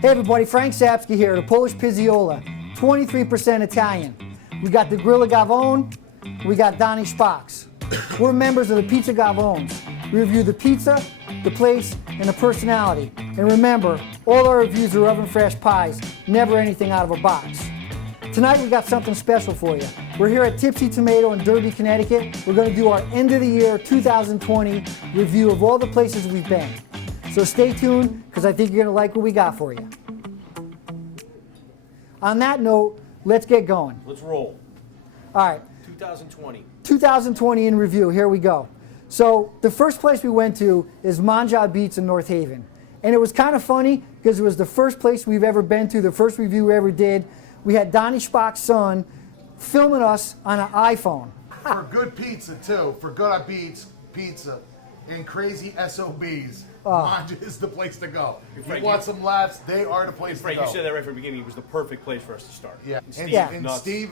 Hey everybody, Frank Sapsky here, the Polish Pizziola, 23% Italian. We got the Grilla Gavone, we got Donnie Spock's. We're members of the Pizza Gavones. We review the pizza, the place, and the personality. And remember, all our reviews are oven fresh pies, never anything out of a box. Tonight we got something special for you. We're here at Tipsy Tomato in Derby, Connecticut. We're going to do our end of the year 2020 review of all the places we've been. So stay tuned, because I think you're going to like what we got for you. On that note, let's get going. Let's roll. All right. 2020. 2020 in review. Here we go. So the first place we went to is Manja Beats in North Haven. And it was kind of funny because it was the first place we've ever been to, the first review we ever did. We had Donnie Spock's son filming us on an iPhone. For good pizza, too. For good beats, pizza, and crazy SOBs. Manja is the place to go. If you want some laughs, they are the place to Frank, go. you said that right from the beginning. It was the perfect place for us to start. Yeah, And Steve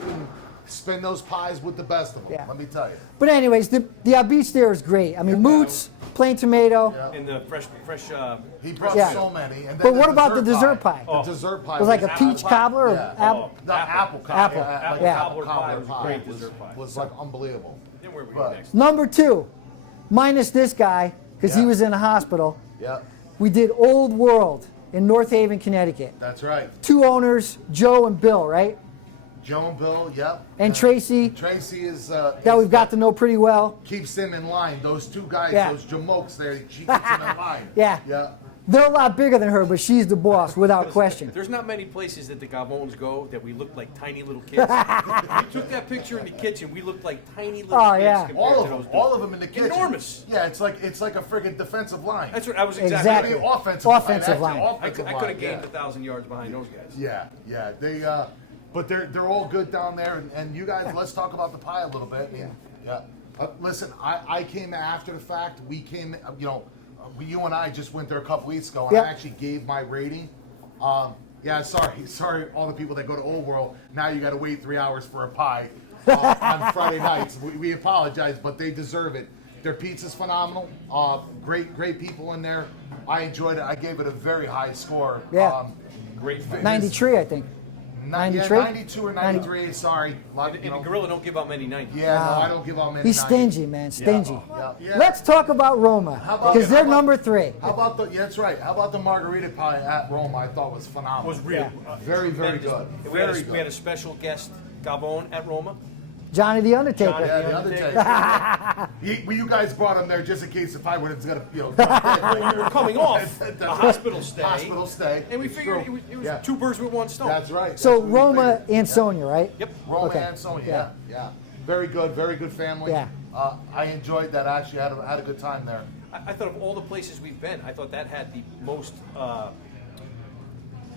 can spin those pies with the best of them. Yeah. Let me tell you. But anyways, the Beats there is great. I mean, moots, plain tomato. Yeah. And the fresh. He brought Yeah. so many. And then But what about the dessert pie? The dessert pie It was like a apple peach pie. cobbler or Yeah. apple. No, apple cobbler. Apple. Like Yeah. apple cobbler was a pie. great dessert pie. Was like unbelievable. Then where we But- go next? Number 2, minus this guy, because he Yeah. was in a hospital. Yeah, We did Olde World in North Haven, Connecticut. that's right. 2 owners, Joe and Bill, right? Joe and Bill, yep. And Tracy, Tracy is that we've got to know pretty well. keeps them in line. Those two guys, Yeah. those jamokes there, she keeps them in line. Yeah. Yeah. They're a lot bigger than her, but she's the boss, without question. There's not many places that the Gavones go that we look like tiny little kids. We took that picture in the kitchen. We looked like tiny little Oh, kids yeah. compared to those All dudes. of them in the kitchen. Enormous. Yeah, it's like a friggin' defensive line. That's what I was Exactly. Maybe offensive Offensive line. line. I Offensive could line, have gained yeah. 1,000 yards behind those guys. Yeah. They, but they're all good down there. And you guys, let's talk about the pie a little bit. Yeah. Listen, I came after the fact. We came, you and I just went there a couple weeks ago, and Yep. I actually gave my rating. Sorry, all the people that go to Olde World. Now you got to wait 3 hours for a pie on Friday nights. We apologize, but they deserve it. Their pizza's phenomenal. Great people in there. I enjoyed it. I gave it a very high score. Yeah. Great food. 93, I think. 93? 92 or 93. Sorry. And the Gorilla don't give out many 90s. Yeah, no, I don't give out many. He's 90s. stingy, man, stingy. Yeah. Let's talk about Roma, about- because they're how about- number 3. How about the? Yeah, that's right. How about the margarita pie at Roma? I thought was phenomenal. Was really Very, very good. We had, Very we had a good. special guest, Gavone, at Roma. Johnny the Undertaker. Johnny Yeah, the Undertaker. You guys brought him there just in case if I would have got We were coming off a hospital stay. Hospital stay. And we It's figured true. it was Yeah. 2 birds with 1 stone. That's right. So That's what we Roma, figured. Ansonia, right? Yep. Roma Okay. and Sonia. Yeah. Very good family. Yeah. I enjoyed that. I actually had a good time there. I thought of all the places we've been, I thought that had the most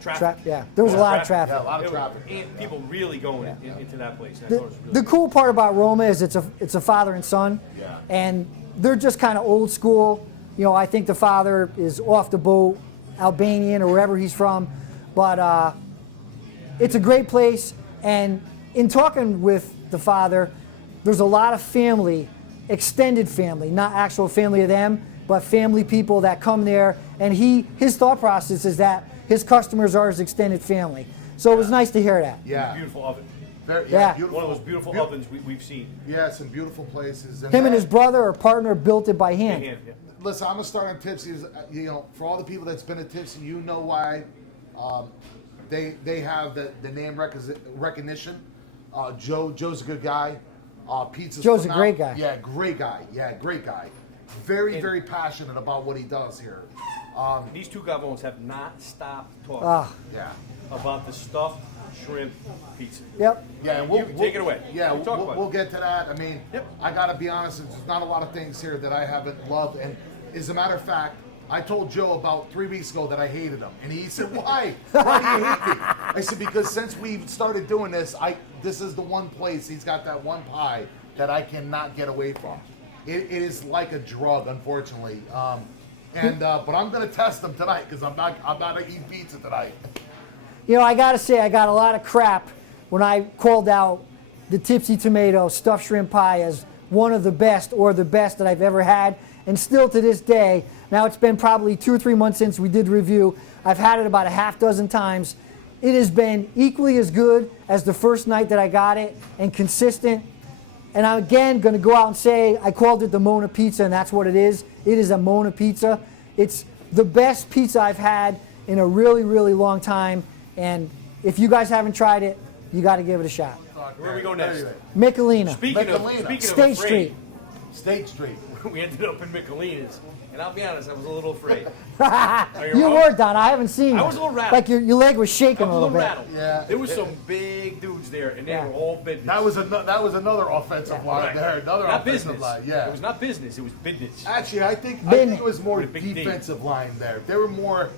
traffic. Yeah, there was a lot of traffic. Yeah, a lot of It was- traffic. And people really going into that place. And I The, thought it was really the cool part about Roma is it's a father and son, Yeah. and they're just kind of old school. I think the father is off the boat, Albanian or wherever he's from, but it's a great place. And in talking with the father, there's a lot of family, extended family, not actual family of them, but family people that come there. And his thought process is that his customers are his extended family. So it was nice to hear that. Yeah. beautiful oven. Yeah. One of those beautiful ovens we've seen. Yeah, some beautiful places. Him and his brother or partner built it by hand. Yeah. Listen, I'm gonna start on Tipsy. For all the people that's been at Tipsy, you know why they have the name recognition. Joe's a good guy. Pizza's Joe's a phenomenal. great guy. Yeah, great guy. Yeah, great guy. Very passionate about what he does here. These 2 Gavones have not stopped talking Ah, Yeah. about the stuffed shrimp pizza. yep. Yeah, You take it away. Yeah, We'll talk about it. we'll get to that. I mean, Yep. I gotta be honest. There's not a lot of things here that I haven't loved. And as a matter of fact, I told Joe about 3 weeks ago that I hated him, and he said, "Why? Why do you hate me?" I said, "Because since we started doing this, this is the one place he's got that one pie that I cannot get away from. It is like a drug, unfortunately. But I'm gonna test him tonight because I'm not gonna eat pizza tonight. I gotta say, I got a lot of crap when I called out the Tipsy Tomato stuffed shrimp pie as one of the best or the best that I've ever had. and still to this day, now it's been probably 2 or 3 months since we did review, I've had it about a half dozen times. It has been equally as good as the first night that I got it, and consistent. And I'm again going to go out and say I called it the Mona Pizza, and that's what it is. It is a Mona Pizza. It's the best pizza I've had in a really, really long time. And if you guys haven't tried it, you got to give it a shot. Where we go next? Michelina. Speaking of State afraid, Street. State Street. we ended up in Michelina's, and I'll be honest, I was a little afraid. You were, Don. I haven't seen you. I was a little rattled. Like your leg was I shaking was a little bit. rattled. Yeah. There was some big dudes there, and they were all business. That was another offensive line there. Another not offensive business. line. Yeah. It was not business. It was business. Actually, I think it was more With a big D. defensive line there. They were more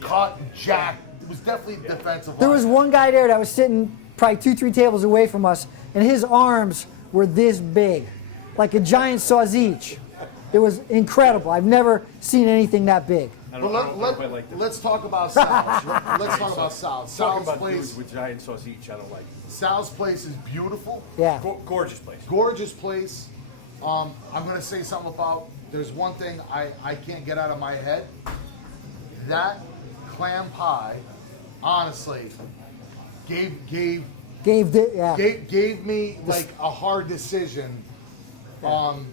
caught and jacked. It was definitely defensive line. There was one guy there that was sitting probably 2-3 tables away from us, and his arms were this big, like a giant sausage. It was incredible. I've never seen anything that big. Let's talk about Sal's. Let's talk about Sal's. Talking Sal's about place. dudes with giant sausage, I don't like. Sal's place is beautiful. Yeah. Gorgeous place. Gorgeous place. I'm gonna say something about. There's one thing I can't get out of my head. That clam pie, honestly, gave me like a hard decision on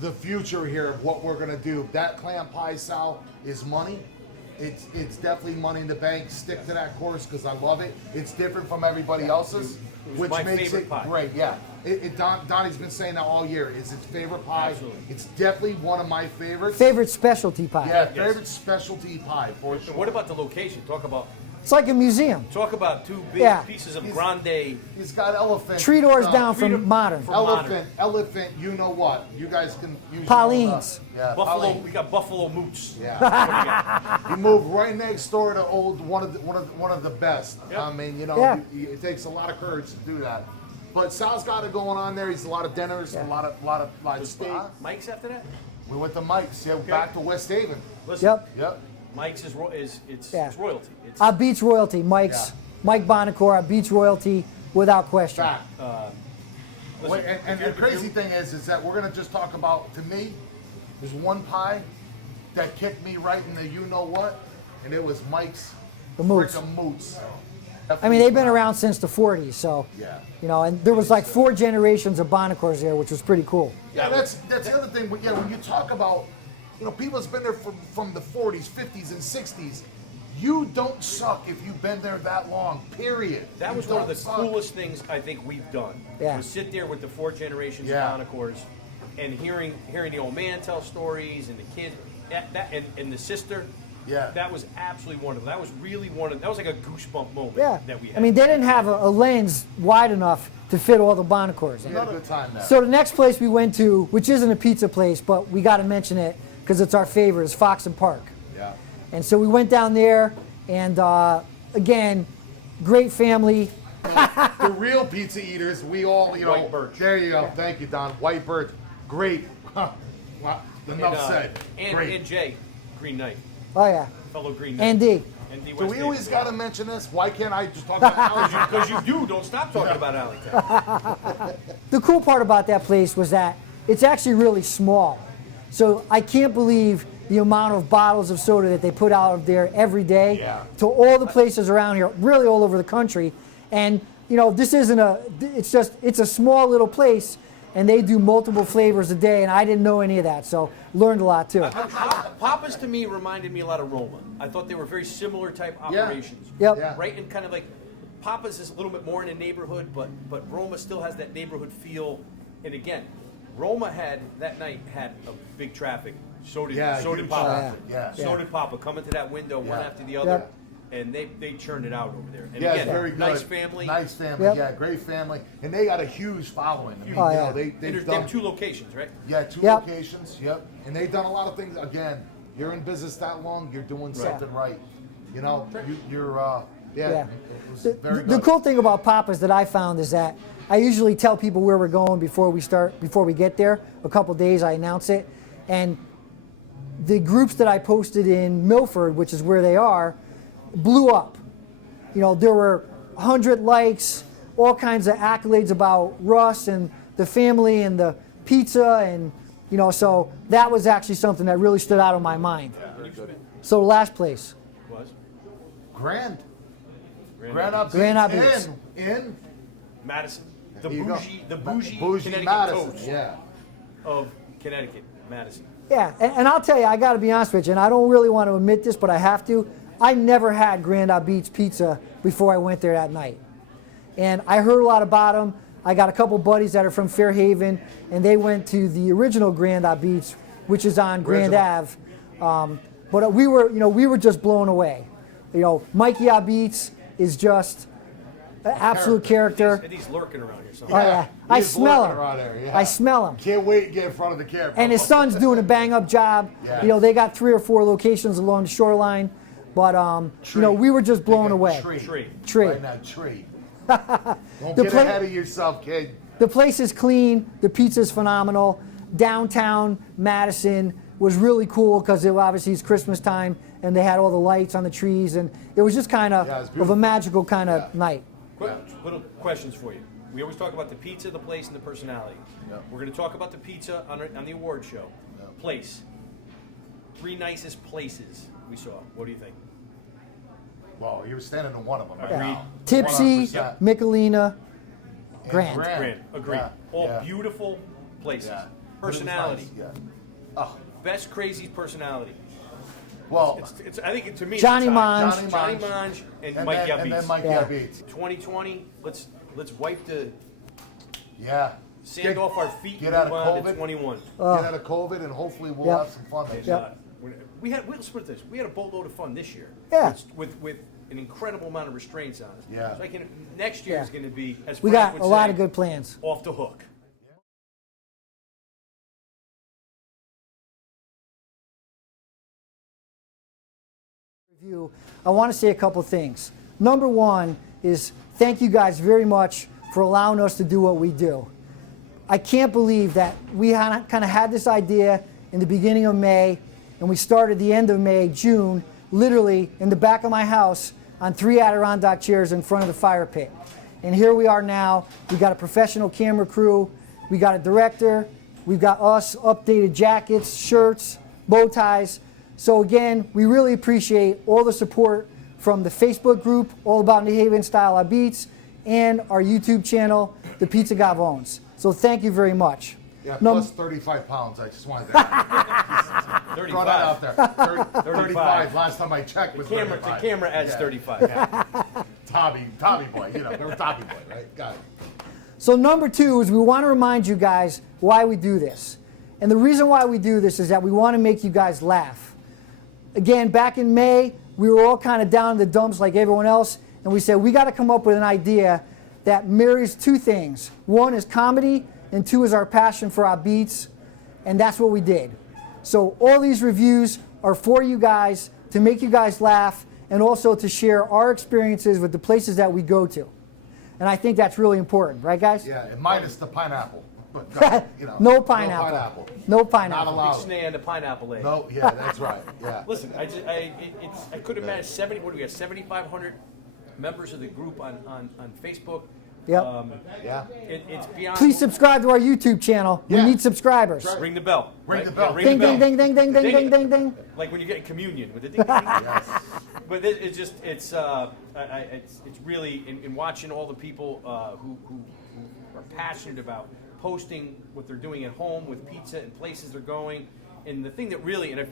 the future here of what we're gonna do. That clam pie, Sal, is money. It's definitely money in the bank. Stick to that course because I love it. It's different from everybody else's, was which my makes favorite it pie. great. Yeah, Donnie's been saying that all year. Is its favorite pie. Absolutely. It's definitely one of my favorites. Favorite specialty pie. Yeah, favorite specialty pie for sure. And what about the location? Talk about It's like a museum. two big pieces of grande. He's got elephant. 3 doors down Freedom- from Modern. from Elephant. You know what? You guys can use Pauline's. Yeah, Buffalo. Pauline. We got Buffalo Moots. Yeah. What do you got? You move right next door to one of the best. Yep. I mean, Yeah. it takes a lot of courage to do that. But Sal's got it going on there. He's a lot of dinners, a lot of steak. Mike's after that. We went to Mike's. Yeah, back to West Haven. Listen, Yep. Mike's is royalty. It's Beats royalty. Mike's. Yeah. Mike Bonacore, Beats royalty, without question. Fact. listen, And the crazy thing is that we're gonna just talk about. To me, there's one pie that kicked me right in the you know what, and it was Mike's. The Moots. Frickin' Moots. I mean, they've been around since the 40s, so, Yeah. and there was like 4 generations of Bonacores there, which was pretty cool. Yeah, that's the other thing. When you talk about, people that's been there from the 40s, 50s, and 60s, you don't suck if you've been there that long. Period. That was You one of don't the suck. coolest things I think we've done. Yeah. Was sit there with the 4 generations Yeah. of Bonacores, and hearing the old man tell stories and the kid and the sister. Yeah. That was absolutely wonderful. That was really that was like a goosebump moment Yeah. that we had. I mean, they didn't have a lens wide enough to fit all the Bonacores. We had a good time there. So the next place we went to, which isn't a pizza place, but we got to mention it because it's our favorite, is Fox and Park. Yeah. And so we went down there, and again, great family. The real pizza eaters, we all, White Birch. There you go. Thank you, Don. White Birch. Great. Wow. Enough said. Great. And Jay, Green Knight, Oh yeah, fellow Green Knight. Andy. Do we always got to mention this? Why can't I just talk about allergy? Because you do. Don't stop talking about Allentown. The cool part about that place was that it's actually really small. So I can't believe the amount of bottles of soda that they put out of there every day to all the places around here, really all over the country. And this isn't it's a small little place, and they do multiple flavors a day, and I didn't know any of that, so learned a lot too. Papa's to me reminded me a lot of Roma. I thought they were very similar type operations. Yep. Yeah. Right, and kind of like Papa's is a little bit more in a neighborhood, but Roma still has that neighborhood feel. And again, Roma that night had a big traffic. So did huge Papa. traffic, yeah. So did Papa, coming to that window one Yeah. after the other. Yep. And they churned it out over there. And Yeah, again, it's very good. nice family. Nice family. Yep. Yeah, great family. And they got a huge following. I mean, Oh, yeah. they And they've they have done 2 locations, right? two Yep. locations. Yep. And they've done a lot of things. Again, you're in business that long, you're doing something right. You're Yeah. it was very The good. cool thing about Papa's that I found is that I usually tell people where we're going before we get there. A couple days I announce it, and the groups that I posted in Milford, which is where they are, blew up. There were 100 likes, all kinds of accolades about Russ and the family and the pizza, and You know, so that was actually something that really stood out in my mind. Very good. So last place, Was Grand Apizza. Grand Apizza. in Madison, the There you go. bougie Connecticut Madison. toast Yeah. of Connecticut, Madison. Yeah, and I'll tell you, I got to be honest with you, and I don't really want to admit this, but I have to. I never had Grand Apizza pizza before I went there that night. And I heard a lot about them. I got a couple buddies that are from Fairhaven, and they went to the original Grand Apizza, which is on Grand Ave. But we were just blown away. You know, Mangia Beats is just an absolute character. And he's lurking around here Oh, somewhere. yeah. I He's smell lurking him. around there, yeah. I smell him. Can't wait to get in front of the camera. And his son's doing a bang-up job. Yeah. You know, they got 3 or 4 locations along the shoreline. But, you know, we were just blown away. Tree. Right now, tree. Don't The get pla- ahead of yourself, kid. The place is clean. The pizza's phenomenal. Downtown Madison was really cool because it obviously is Christmas time and they had all the lights on the trees, and it was just kind Yeah, it's of a beautiful. magical kind of Yeah. night. Little questions for you. We always talk about the pizza, the place, and the personality. Yeah. We're going to talk about the pizza on the award show. Yeah. Place. 3 nicest places we saw. What do you think? Well, you were standing in one of them right Agreed. now. Tipsy, 100%. Michelina, And Grand. Grand. Agreed. Yeah, All yeah, beautiful places. yeah. Personality. It was nice, yeah. Oh, Best crazy personality. well, It's I think to me, Johnny it's a tie. Mange. Johnny Mange and Mike then, and then Beats. Mike Yeah. Beats. 2020. Let's wipe the Yeah. sand off our feet get and out move of on to COVID. 21. Get out of COVID, and hopefully we'll Yep. have some fun next Yep. year. Let's put it this. We had a boatload of fun this year. Yeah. With an incredible amount of restraints on us. Yeah. So next year Yeah. is going to be, as We Frank got would a lot say, of good plans. off the hook. Review, I want to say a couple things. Number one is thank you guys very much for allowing us to do what we do. I can't believe that we kind of had this idea in the beginning of May, and we started the end of May, June, literally in the back of my house on 3 Adirondack chairs in front of the fire pit. And here we are now. We got a professional camera crew. We got a director. We've got us, updated jackets, shirts, bow ties. So again, we really appreciate all the support from the Facebook group, All About New Haven Style Beats, and our YouTube channel, the Pizza Gavones. So thank you very much. Yeah, Num- plus 35 pounds. I just wanted to throw that 35. out there. 35. Last time I checked was 35. The camera adds 35. Tommy boy. You know, remember Tommy boy, right? Got it. So number two is we want to remind you guys why we do this. And the reason why we do this is that we want to make you guys laugh. Again, back in May, we were all kind of down in the dumps like everyone else, and we said we got to come up with an idea that marries 2 things. 1 is comedy, and 2 is our passion for our beats, and that's what we did. So all these reviews are for you guys, to make you guys laugh, and also to share our experiences with the places that we go to. And I think that's really important, right guys? Yeah, and minus the pineapple. But, you know, No pineapple. No pineapple. Not allowed. Big snare and the pineapple egg. No, yeah, that's right. Yeah. Listen, I could imagine 70. What do we have? 7,500 members of the group on Facebook. Yep. Yeah. It's beyond. Please subscribe to our YouTube channel. Yeah. We need subscribers. Ring the bell. Ring right? the bell. Yeah, Ding, the ding, bell. ding, ding, ding, ding, ding, ding, ding. Like when you get communion with the ding, ding, ding. Yes. But it's really in watching all the people who are passionate about posting what they're doing at home with pizza and places they're going, and the thing that really, and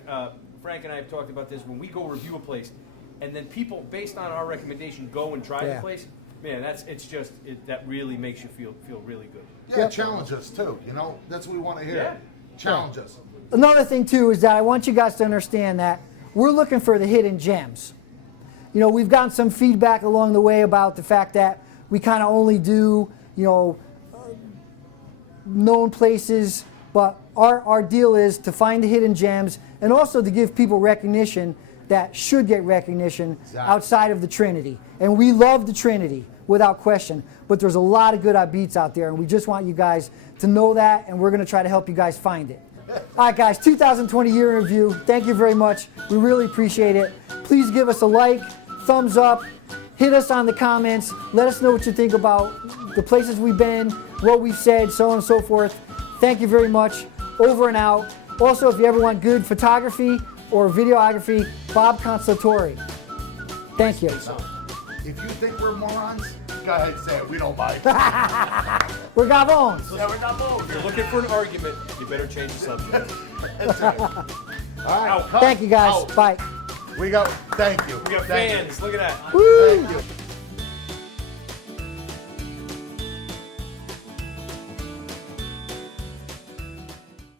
Frank and I have talked about this, when we go review a place, and then people based on our recommendation go and try Yeah. the place, man, that really makes you feel really good. Yeah, challenge us too. You know, that's what we want to hear. Yeah. Challenge us. Another thing too is that I want you guys to understand that we're looking for the hidden gems. You know, we've gotten some feedback along the way about the fact that we kind of only do, known places, but our deal is to find the hidden gems and also to give people recognition that should get recognition outside of the Trinity. And we love the Trinity without question, but there's a lot of good beats out there, and we just want you guys to know that, and we're going to try to help you guys find it. All right, guys, 2020 year in review. Thank you very much. We really appreciate it. Please give us a like, thumbs up, hit us on the comments. Let us know what you think about the places we've been, what we've said, so on and so forth. Thank you very much. over and out. Also, if you ever want good photography or videography, Bob Consultori. Thank you. If you think we're morons, go ahead and say it. We don't mind. We're Gavones. Yeah, we're not morons. If you're looking for an argument, you better change the subject. That's right. All right. Out. cut. Thank you, guys. Out. Bye. We got. Thank you. We got Thank you. fans. Look at that. Woo! Thank you.